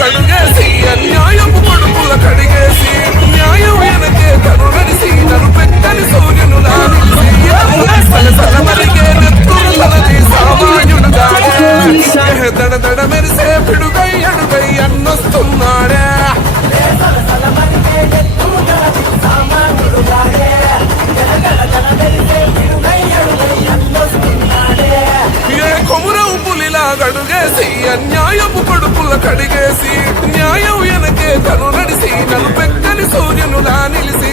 కడుగేసి అన్యాయపు కొడుకుల కడిగేసి న్యాయం వెనకే తను నడిసి నన్ను పెట్టని సూర్యును నానిలిగే నెత్తురు తనది సామాన్యుడుగానే దడ దడ మెరిసే పిడుగై అడుగై అన్నొస్తున్నాడే కొమురవు పులిలా గడుగేసి అన్యాయపు కొడుకుల కడిగేసి న్యాయం వెనకే తను నడిసి నన్ను పెక్కని సూర్యునులా నిలిసి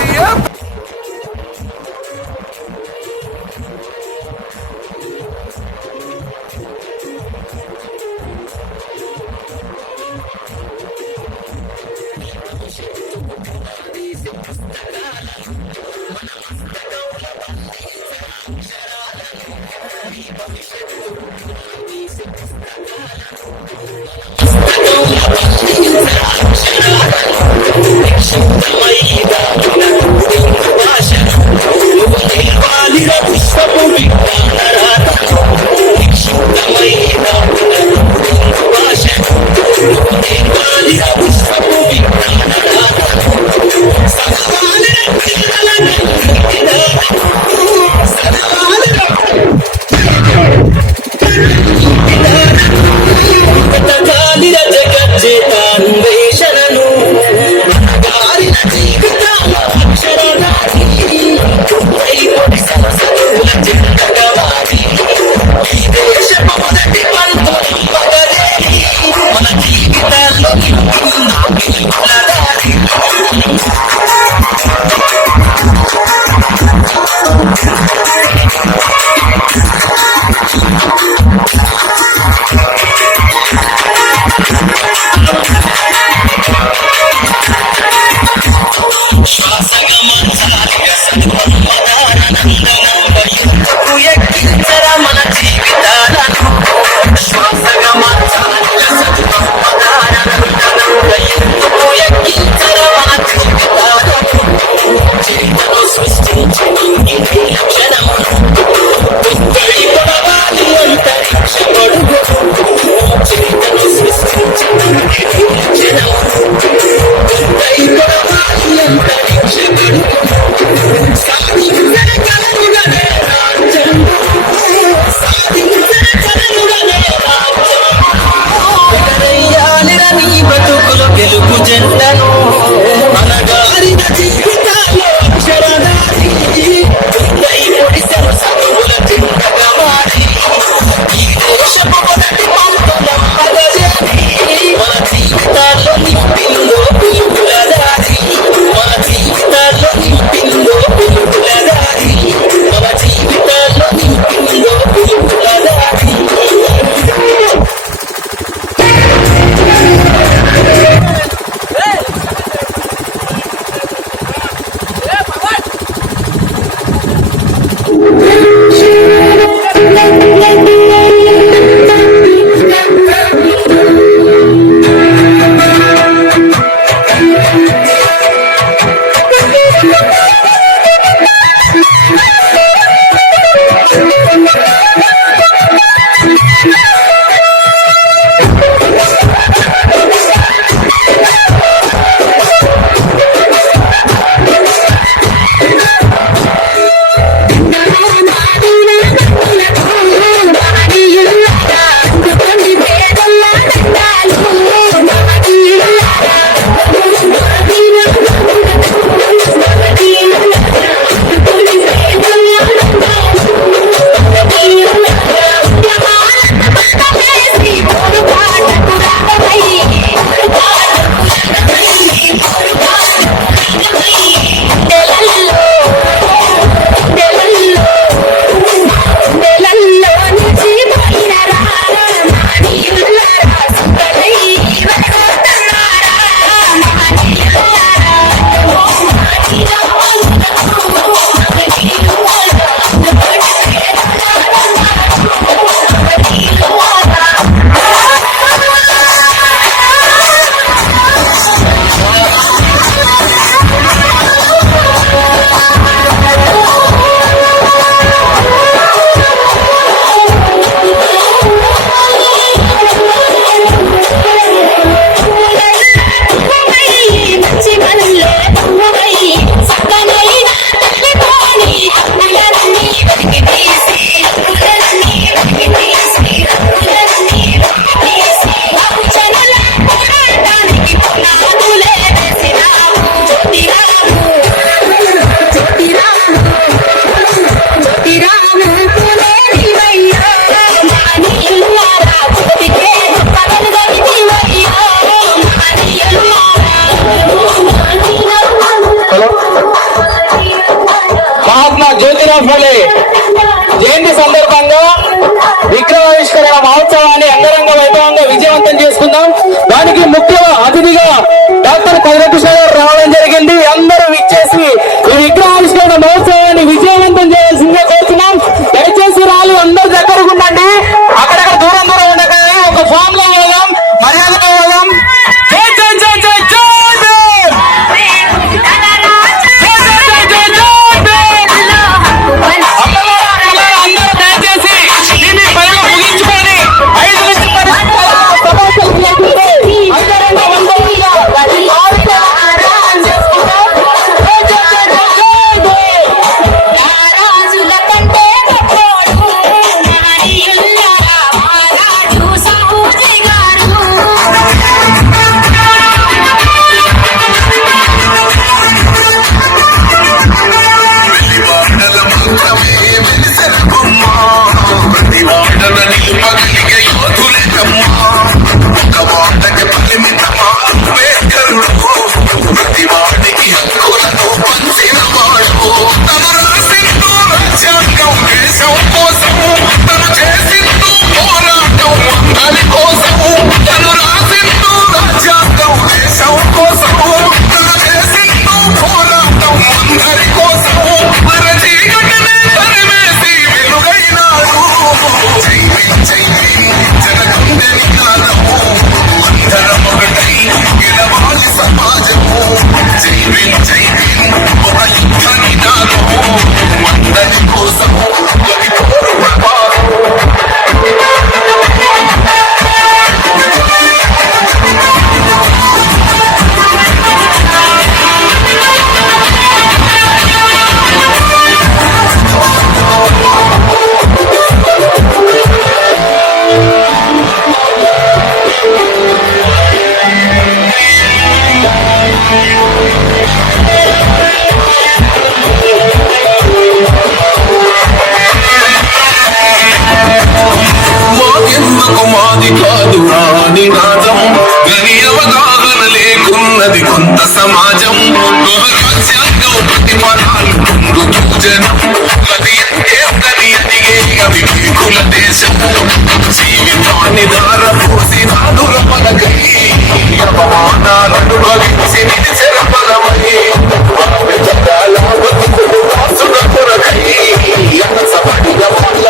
శ్వాసగా జ్యోతిరావు ఫూలే జయంతి సందర్భంగా విగ్రహావిష్కరణ మహోత్సవాన్ని అంగరంగ వైభవంగా విజయవంతం చేసుకుందాం. దానికి ముఖ్య అతిథిగా డాక్టర్ కృష్ణ గారు రావడం జరిగింది. అందరూ ఇచ్చేసి ఈ విగ్రహావిష్కరణ మహోత్సవాన్ని విజయవంతం చేయాల్సిందిగా కోరుతున్నాం. దయచేసి రాలి అందరూ దగ్గరకు ఉండండి. అక్కడక్కడ దూరం దూరం ఉండగానే ఒక ఫామ్ లో పోదాం, మర్యాదలో పోదాం. జై జై జై జై జై మాది కాదు నినాదం గని అవగాహన లేకున్నది కొంత సమాజం రాజ్యాంగం ప్రతిఫలాలు జనం అది ఎంతని అడిగే అవివేకుల దేశం జీవితాన్ని దారపోసి నాదుల పలకై అవమానాలను భవించి నిలిచెరపలమై కొరకై అనసపడిన వాళ్ళ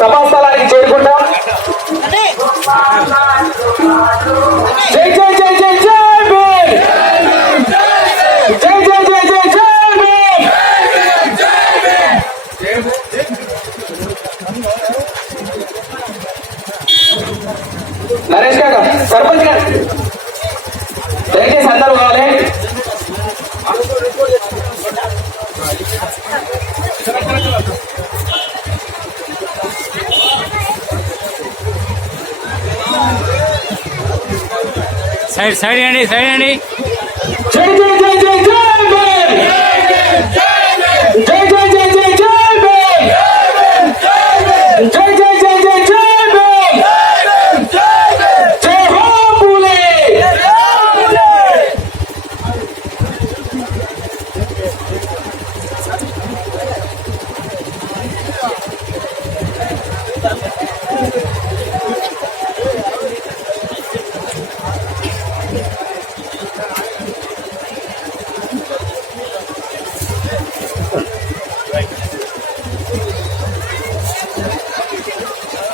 సభాస్థలానికి చేరుకుంటాం. జై జై జై జై జై భీమ్, జై జై జై జై జై భీమ్. నరేష్ గారు, సర్పంచ్ గారు, దయచేసి అందరూ కావాలి. సైడ్ అండి జై జై జై జై జై భీమ్ జై జై జై జై జై భీమ్ జై జై జై జై జై భీమ్ జై హో పూలే.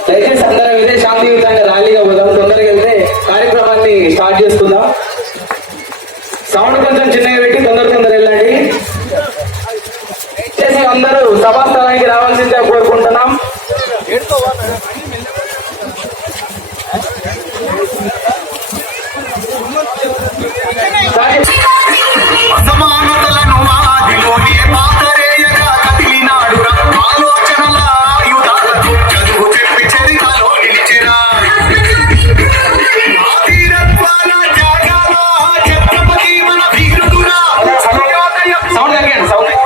దయచేసి అందరం ఇదే శాంతియుతంగా ర్యాలీగా పోదాం. తొందరగా వెళ్తే కార్యక్రమాన్ని స్టార్ట్ చేసుకుందాం. సౌండ్ కొంచెం చిన్నగా పెట్టి తొందర వెళ్ళండి. దయచేసి అందరూ సభా స్థలానికి రావాల్సిందిగా కోరుకుంటున్నాం. అసమానతలను ఆదిలోనే పాతరేయగా కదిలినాడురా ఆలోచనల ఆయుధాలతో చదువు చెప్పి చరితలో నిలిచెరా ఆధీరత్వాల త్యాగాల ఛత్రపతి మన వీరుడురా సౌండ్ తగ్గండి. సౌండ్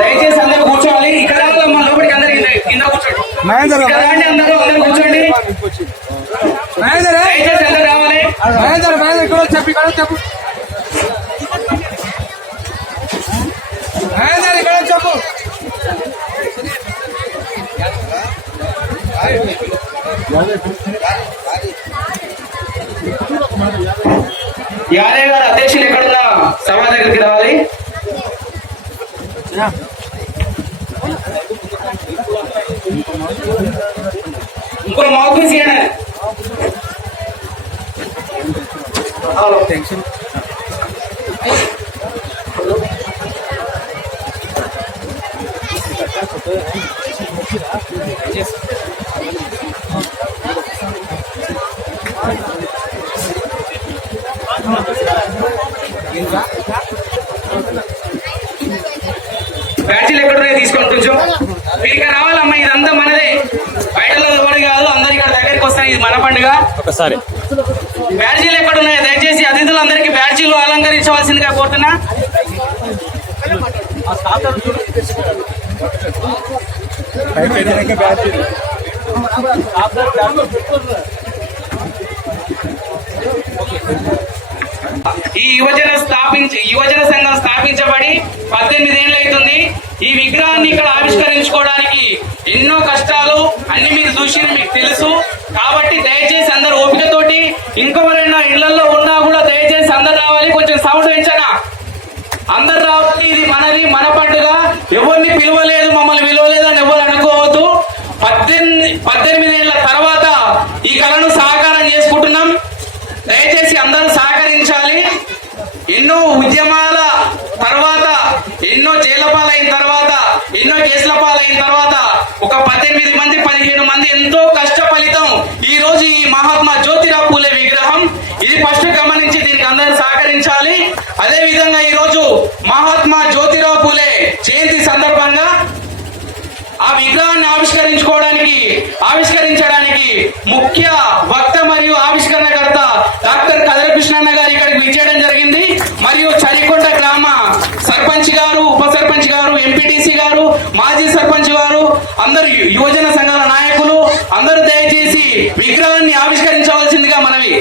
దయచేసి అందరూ కూర్చోవాలి. ఇక్కడ మన లోపలికి అందరికి కింద కూర్చోండి. ఇక్కడ రండి, అందరూ కూర్చోండి. దయచేసి అందరూ రావాలి. చెప్పు చెప్పు యాదయ్య గారు అధ్యక్షులు ఎక్కడున్నా సభ దగ్గరికి రావాలి. ఇంకో మౌత్ పీస్ ఇవ్వండి. బ్యాడ్జీలు ఎక్కడున్నాయో తీసుకోండి. కొంచెం మీరు ఇక్కడ రావాలమ్మా. ఇదంతా మనదే, బయటలో ఎవరు కాదు. అందరు ఇక్కడ దగ్గరికి వస్తాయి. ఇది మన పండుగ. ఒకసారి బ్యాడ్జీలు ఎక్కడున్నాయో దయచేసి అతిథులందరికీ బ్యాడ్జీలు అలంకరించవలసిందిగా కోరుతున్నా. ఈ యువజన సంఘం స్థాపించబడి 18 ఏళ్ళు అవుతుంది. ఈ విగ్రహాన్ని ఇక్కడ ఆవిష్కరించుకోవడానికి ఎన్నో కష్టాలు అన్ని మీరు చూసి మీకు తెలుసు. కాబట్టి దయచేసి అందరు ఓపికతోటి, ఇంకెవరైనా ఇళ్లలో ఉన్నా కూడా దయచేసి అందరు రావాలి. కొంచెం సౌండ్ పెంచనా, అందరు రావాలి. ఇది మనది, మన పండుగ. ఎవరిని పిలవలేదు, మమ్మల్ని పిలవలేదు అని ఎవరు అనుకోవద్దు. 18 ఏళ్ల తర్వాత ఈ కళను సాకారం చేసుకుంటున్నాం. దయచేసి అందరూ సహకరించాలి. ఎన్నో ఉద్యమాల తర్వాత, ఎన్నో జైలపాలైన తర్వాత, ఎన్నో కేసుల పాలైన తర్వాత ఒక 18 మంది 15 మంది ఎంతో కష్ట ఫలితం ఈ రోజు ఈ మహాత్మా జ్యోతిరావు పూలే విగ్రహం. ఇది ఫస్ట్ గమనించి దీనికి అందరూ సహకరించాలి. అదే విధంగా ఈ రోజు మహాత్మా జ్యోతిరావు పూలే జయంతి సందర్భంగా ఆ విగ్రహాన్ని ఆవిష్కరించడానికి ముఖ్య వక్త మరియు ఆవిష్కరణకర్త డాక్టర్ కదరకృష్ణన్న గారు ఇక్కడికి విచ్చేయడం జరిగింది. మరియు చరికొండ గ్రామ సర్పంచ్ గారు, ఉప సర్పంచ్ గారు, ఎంపీటీసీ గారు, మాజీ సర్పంచ్ గారు, అందరు యువజన సంఘాల నాయకులు అందరూ దయచేసి విగ్రహాన్ని ఆవిష్కరించవలసిందిగా మనవి.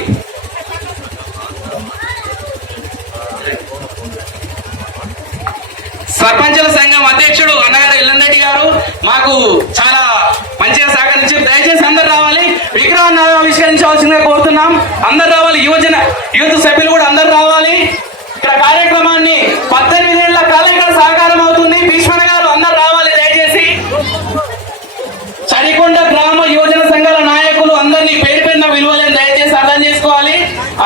సర్పంచుల సంఘం అధ్యక్షుడు అన్నగారు ఎల్లంరెడ్డి గారు మాకు చాలా మంచిగా సహకరించారు. దయచేసి అందరు రావాలి. విగ్రహాన్ని ఆవిష్కరించవలసిందిగా కోరుతున్నాం. అందరు రావాలి. యూత్ సభ్యులు కూడా అందరు రావాలి. ఇక్కడ కార్యక్రమాన్ని 18 ఏళ్ల కాలం ఇక్కడ సహకారం అవుతుంది. భీష్మణ గారు అందరు రావాలి. దయచేసి చడికొండ గ్రామ యువజన సంఘాల నాయకులు అందరినీ పేరు పేరున విలువలేని దయచేసి అర్థం చేసుకోవాలి.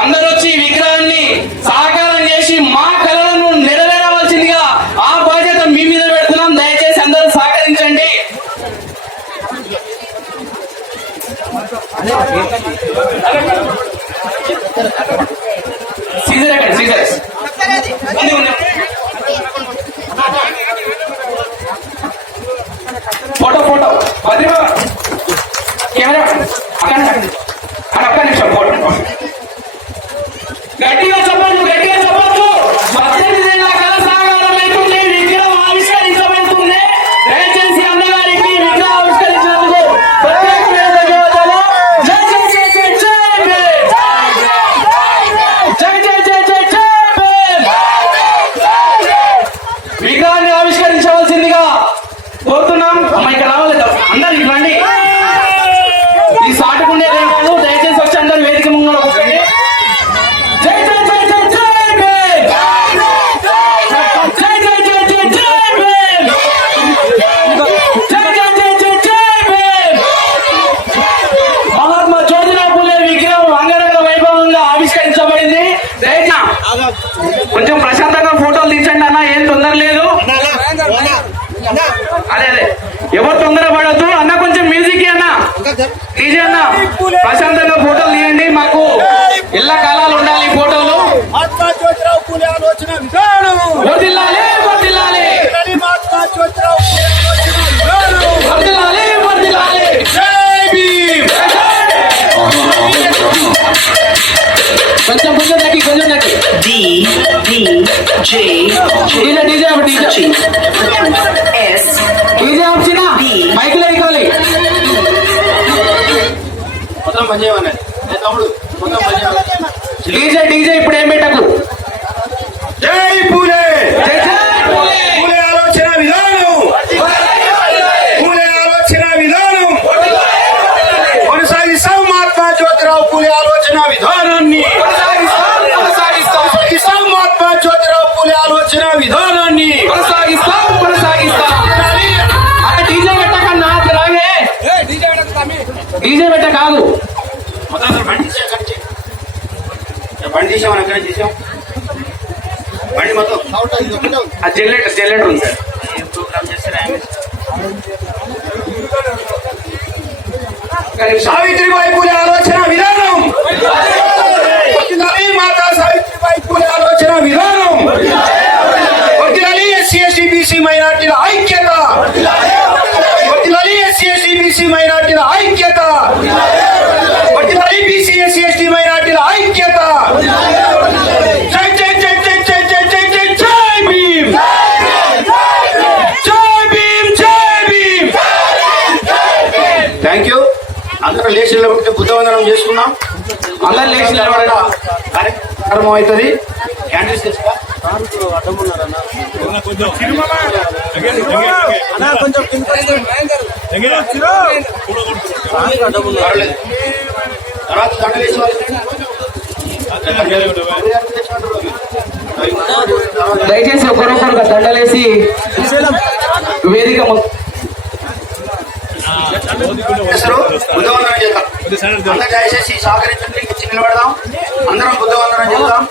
అందరూ వచ్చి విగ్రహాన్ని సహకారం చేసి మా కళలను నెరవేరవలసిందిగా ఆ బాధ్యత మీ మీద పెడుతున్నాం. దయచేసి అందరూ సహకరించండి. ఫోటో కెమెరా ఒక్క నిమిషం ఫోటో అదే అదే ఎవరు తొందర పడద్దు అన్న, కొంచెం మ్యూజిక్ అన్న, డీజే అన్న, ప్రశాంతంగా ఫోటోలు తీయండి. మాకు ఎల్ల కాలాలు ఉండాలి ఈ ఫోటోలు. మహాత్మా జ్యోతిరావు పూలే ఆలోచన విధానం వర్ధిల్లాలి, వర్ధిల్లాలి, మహాత్మా జ్యోతిరావు పూలే ఆలోచన విధానం. వర్ధిల్లాలి, వర్ధిల్లాలి. జై భీమ్. కొంచెం తగ్గి, కొంచెం తగ్గి. D D J DJ DJ DJ S DJ వచ్చిన మైకులు ఎక్కాలి. మొత్తం పని చేయమన్నా తమ్ముడు, మొత్తం పని చేయాలి. డీజే డీజే ఇప్పుడు ఏం పెట్టకు. జై పూలే. జై జై పూలే. పూలే ఆలోచన విధానం, పూలే ఆలోచన విధానం కొనసాగిస్తాం. మహాత్మా జ్యోతిరావు పూలే ఆలోచన విధానాన్ని కొనసాగిస్తాం. మహాత్మా జ్యోతిరావు పూలే ఆలోచన విధానాన్ని కొనసాగిస్తాం, కొనసాగిస్తాం. అక్కడ డీజే పెట్టకన్నా రాగే, డీజే పెట్ట కాదు. బండి తీసాం, ఎక్కడ తీసాం బండి మొత్తం. ఆ జెల్లెటర్ జెల్లెటర్ ఉంది సార్. సావిత్రిబాయి పూలే ఆలోచన విధానం, వర్ధిల్లాలి మాతా సావిత్రిబాయి పూలే ఆలోచన విధానం. వర్ధిల్లాలి ఎస్సీ ఎస్టీ బీసీ మైనార్టీల ఐక్యత, వర్ధిల్లాలి ఎస్సీ ఎస్టీ బీసీ మైనార్టీల ఐక్యత, వర్ధిల్లాలి బీసీ ఎస్సీ ఎస్టీ మైనార్టీల ఐక్యత. జై జై జై జై జై జై జై జై జై భీమ్. జై భీమ్, జై భీమ్. Thank you. అందరూ లేచి నిలబడితే బుద్ధవందనం చేసుకున్నాం. అందరు లేచి నిలబడండి. కార్యక్రమం అవుతుంది. క్యాండిల్స్ తెచ్చుకో. పర్వాలేదు. తర్వాత దండలేసి దయచేసి ఒకరొకరుగా దండలేసి వేదిక బుద్ధవందనం చేద్దాం. అందరూ దయచేసి సహకరించండి. ఇచ్చి నిలబడదాం. అందరం బుద్ధవందనం చేద్దాం.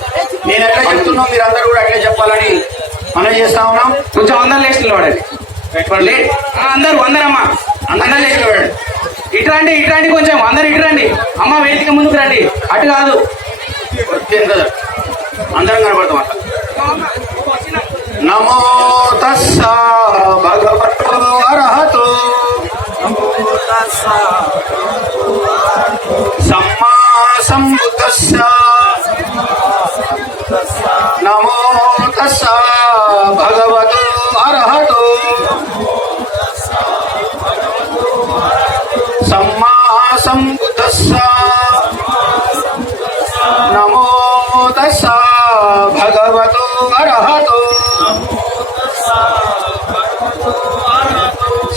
నేను ఎట్లా చెప్తున్నాం మీరు అందరూ కూడా అట్లే చెప్పాలని మనం చేస్తా ఉన్నాం. కొంచెం అందరు లేచి నిలబడండి. అందరు అందరమ్మా, అందరు లేచి నిలబడండి. ఇటురండి, ఇటురండి, కొంచెం అందరు ఇటురండి. అమ్మ వేదిక ముందుకు రండి, అటు కాదు. వచ్చేది కదా అందరం కనబడతాం అట్లా. నమో తస్స భగవతో అర్హతో సమ్మా సంబుద్ధస్స. నమో తస్స భగవతో అర్హతో సమ్మా సంబుద్ధస్స. నమో తస్స భగవతో అర్హతో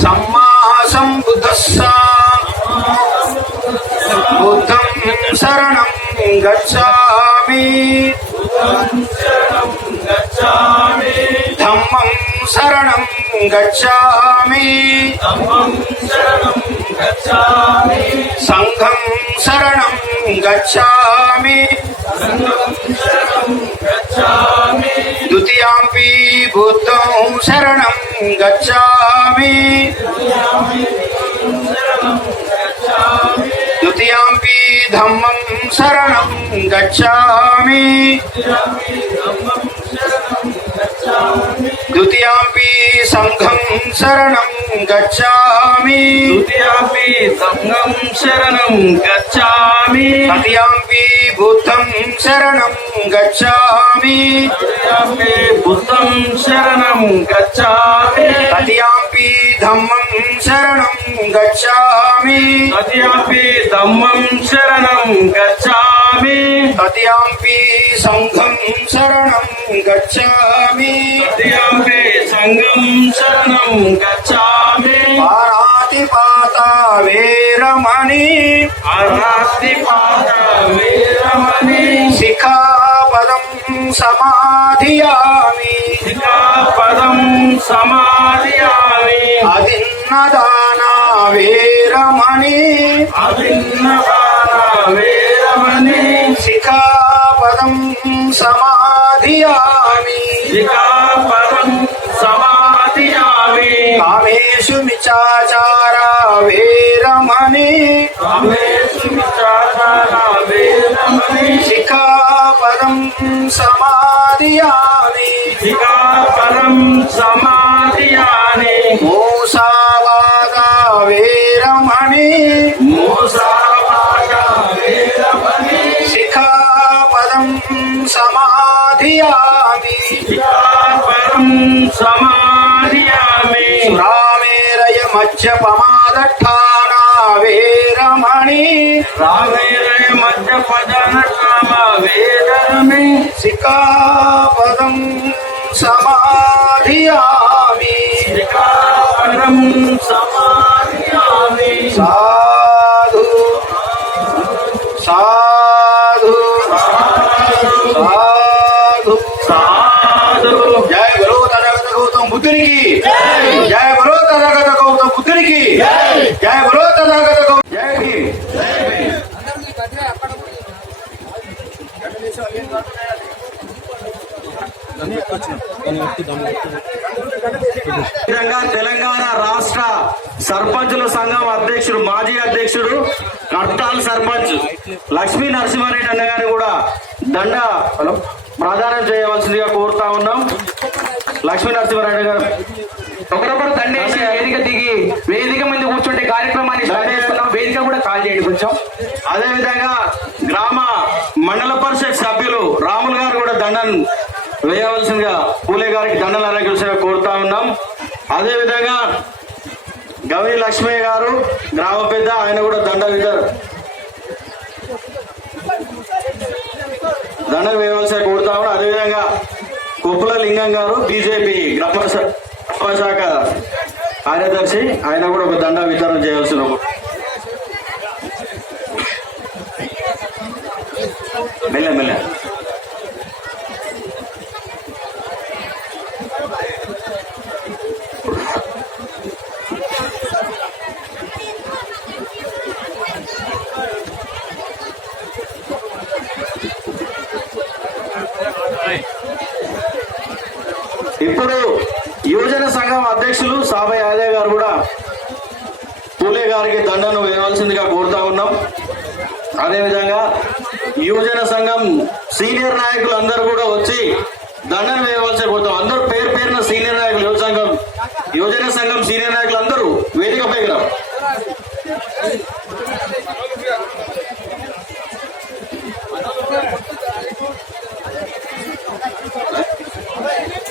సమ్మా సంబుద్ధస్స. బుద్ధం శరణం గచ్ఛామి, ధమ్మం శరణం గచ్ఛామి, సంఘం శరణం గచ్ఛామి, ద్వితీయాంపి బుద్ధం శరణం గచ్ఛామి, ద్వితీయాంపి ధమ్మం శరణం గచ్ఛామి, ద్వితీయాంపి సంఘం శరణం గచ్ఛామి, ద్వితీయాంపి సంఘం శరణం గచ్ఛామి, తృతీయాంపి బుద్ధం శరణం గచ్ఛామి, తృతీయాంపి బుద్ధం శరణం గచ్ఛామి, తృతీయాంపి ధమ్మం శరణం గచ్ఛామి, తృతీయాంపి ధమ్మం శరణం గచ్ఛామి, తృతీయాంపి సంఘం శరణం గచ్ఛామి, తృతీయాంపి సంఘం శరణం గచ్ఛామి. పాణాతిపాత వేరమణి, అనాస్తిపాత వీరమణి, శిఖాపదం సమాధియామి, శిఖాపదం సమాధియామి, అదిన్నదాన వేరమణి, అభిన్నపాన వీరమణి, శిఖాపదం సమాధియామి, శిఖాపదం సమాధియామి, కామే కామేషు మిచాచార వీరమణి శిఖాపదం సమాధియామి మూసావాద వీరమణి శిఖాపదం సమాధియామి రామేరయ మధ్యపమాదఠాన వీరమణి శిఖాపదం సమాధియామి సాధు సాధు సాధు జయ గురు తథాగత గౌతమ బుద్ధునికి జయ గురు తథాగత గౌతమ బుద్ధునికి జయ గురు తథాగత గౌతమ జయ భీమ్ తెలంగాణ రాష్ట్ర సర్పంచుల సంఘం అధ్యక్షుడు మాజీ అధ్యక్షుడు కర్తాల్ సర్పంచ్ లక్ష్మీ నరసింహారెడ్డి అన్న గారిని కూడా దండ ప్రదానం చేయవలసిందిగా కోరుతా ఉన్నాం. లక్ష్మీ నరసింహారెడ్డి గారు ఒకరొకరు దండేసి వేదిక దిగి వేదిక మీద కూర్చుంటే కార్యక్రమాన్ని స్టార్ట్ చేస్తున్నాం. వేదిక కూడా కాల్ చేయండి కొంచెం. అదేవిధంగా గ్రామ మండల పరిషత్ సభ్యులు రాములు గారు కూడా దండను వేయవలసిందిగా పూలే గారికి దండలు అలంకరించగా కోరుతా ఉన్నాం. అదేవిధంగా గౌరీ లక్ష్మయ్య గారు గ్రామ పెద్ద, ఆయన కూడా దండలు వేయవలసిగా కోరుతా ఉన్నాం. అదేవిధంగా కొప్పుల లింగం గారు బీజేపీ గ్రామ శాఖ కార్యదర్శి, ఆయన కూడా ఒక దండ వితరణ చేయాల్సిన మెల్ల ఇప్పుడు యువజన సంఘం అధ్యక్షులు సాబయ్య యాదవ్ గారు కూడా పూలే గారికి దండను వేయవలసిందిగా కోరుతా ఉన్నాం. అదేవిధంగా యువజన సంఘం సీనియర్ నాయకులు అందరూ కూడా వచ్చి దండను వేయవలసి కోరుతాం. అందరూ పేరున సీనియర్ నాయకులు యువజన సంఘం సీనియర్ నాయకులు అందరూ వేదికపైకి రా.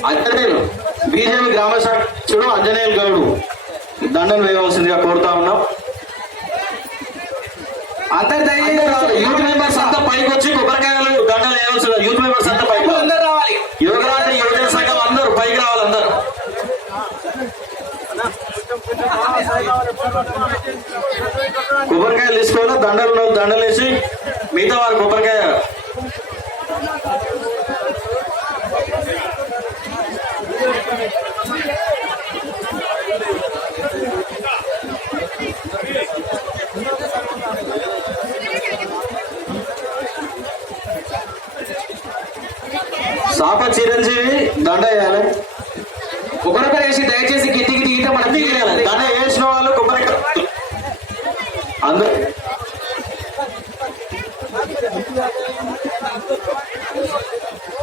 అంజనేయులు బీజేపీ గ్రామ శాఖడు అంజనేయులు గౌడు దండను వేయవలసిందిగా కోరుతా ఉన్నాం. అందరు దయచేసి యూత్ మెంబర్స్ అంతా పైకి వచ్చి కొబ్బరికాయలు దండలు వేయవలసింది. యూత్ మెంబర్స్ అంతా పైకి అందరూ రావాలి. యువరాజ యువజన సంఘం అందరూ పైకి రావాలి. అందరూ కొబ్బరికాయలు తీసుకోవాలి. దండలు వేసి మిగతా వారు కొబ్బరికాయ సాప చిరంజీవి దండ వేయాలి. ఒకరొకరు వేసి దయచేసి గిట్టికి దిగితే మనం దిగేయాలి. దండ వేసిన వాళ్ళు కొబ్బరికాయ అందరూ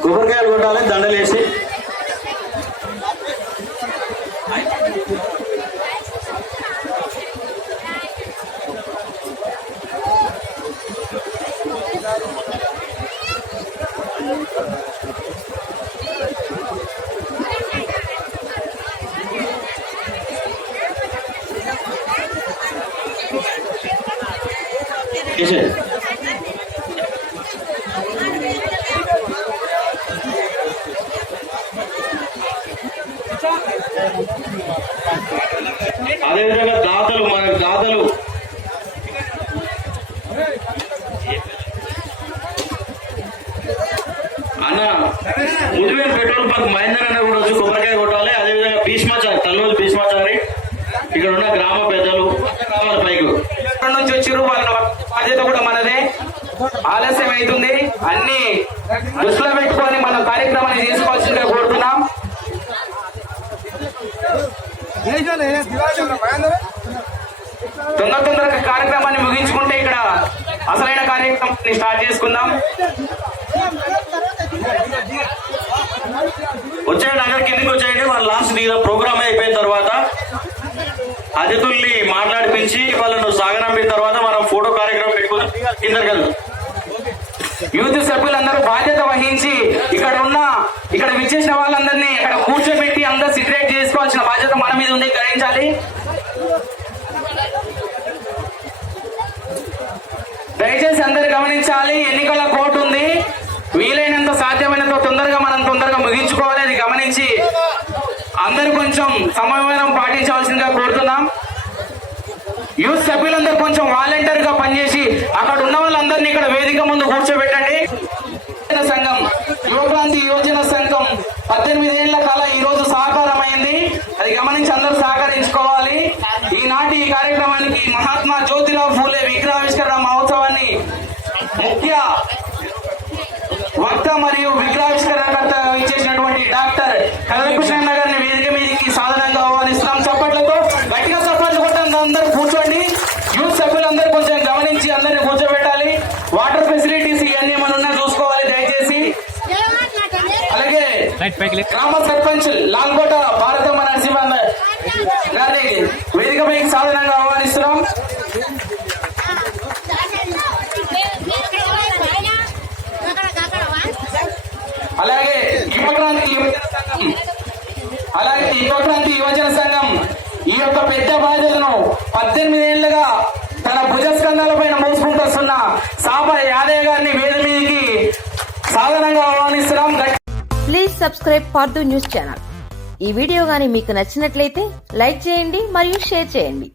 కొబ్బరికాయలు కొట్టాలి దండలు వేసి. అదేవిధంగా దాతలు అన్న ముదివేలు పెట్రోల్ బంక్ మహేందర్ అన్న కూడా వచ్చి కొబ్బరికాయ కొట్టాలి. అదేవిధంగా భీష్మాచారి తల్లోజు భీష్మాచారి, ఇక్కడ ఉన్న గ్రామ పెద్దలు పైకి నుంచి వచ్చారు. వాళ్ళ బాధ్యత కూడా మనదే. ఆలస్యం అవుతుంది. అన్ని దృష్టిలో పెట్టుకొని మనం కార్యక్రమాన్ని తీసుకోవాల్సిందిగా కోరుతున్నాం. తొందరగా కార్యక్రమాన్ని ముగించుకుంటే ఇక్కడ అసలైన కార్యక్రమాన్ని స్టార్ట్ చేసుకుందాం. వచ్చేయండి, అక్కడ కిందికి వచ్చేయండి. మన లాస్ట్ దిగిన ప్రోగ్రామ్ అయిపోయిన తర్వాత అతిథుల్ని మాట్లాడిపించి వాళ్ళను సాగనంపిన తర్వాత మనం ఫోటో కార్యక్రమం పెట్టుకుందాం. కిందకి వెళ్దాం. యూత్ సభ్యులందరూ బాధ్యత వహించి ఇక్కడ విచ్చేసిన వాళ్ళందరినీ ఇక్కడ కూర్చోబెట్టి అందరూ సిగరెట్ చేసుకోవాల్సిన బాధ్యత మన మీద ఉంది, గ్రహించాలి. దయచేసి అందరు గమనించాలి, ఎన్నికల కోర్టు ఉంది. వీలైనంత సాధ్యమైనంత తొందరగా ముగించుకోవాలి. అది గమనించి అందరూ కొంచెం సమన్వయం పాటించవలసిందిగా కోరుతున్నాం. యూత్ సభ్యులందరూ కొంచెం వాలంటీర్ గా పనిచేసి అక్కడ ఉన్న వాళ్ళందరినీ ఇక్కడ వేదిక ముందు కూర్చోబెట్టండి. సంఘం యువక్రాంతి యువజన సంఘం 18 ఏళ్ల కాలం ఈ రోజు సహకారమైంది. అది గమనించి అందరూ సహకరించుకోవాలి. ఈనాటి ఈ కార్యక్రమానికి మహాత్మా జ్యోతిరావు ఫూలే విగ్రహావిష్కరణ మహోత్సవాన్ని ముఖ్య వక్త మరియు విగ్రహావిష్కరణకర్త ఇచ్చేసినటువంటి డాక్టర్ కృష్ణ గారిని వేదిక మీదకి సాధనంగా ఆహ్వానిస్తున్నాం. చప్పట్లతో గట్టిగా చప్పట్లు కొట్టండి. అందరూ కూర్చోండి. యూత్ సభ్యులందరూ కొంచెం గమనించి అందరినీ కూర్చోబెట్టాలి. వాటర్ ఫెసిలిటీస్ ఇవన్నీ ఏమన్నా చూసుకోవాలి దయచేసి. అలాగే గ్రామ సర్పంచ్ లాల్కోట భారతమ్మ నరసింహ గారిని వేదిక పైకి సాధనంగా ఆహ్వానిస్తున్నాం. అలాగే యువక్రాంతి యువజన సంఘం ఈ యొక్క పెద్ద బాధ్యతను 18 ఏళ్లుగా తన భుజస్కంధాల పైన మోసుకుంటూ వస్తున్న సాబా యాదయ్య గారిని వేదిక మీదకి సాధనంగా ఆహ్వానిస్తున్నాం. Please subscribe for news channel. ఈ వీడియో గాని మీకు నచ్చినట్లయితే లైక్ చేయండి మరియు షేర్ చేయండి.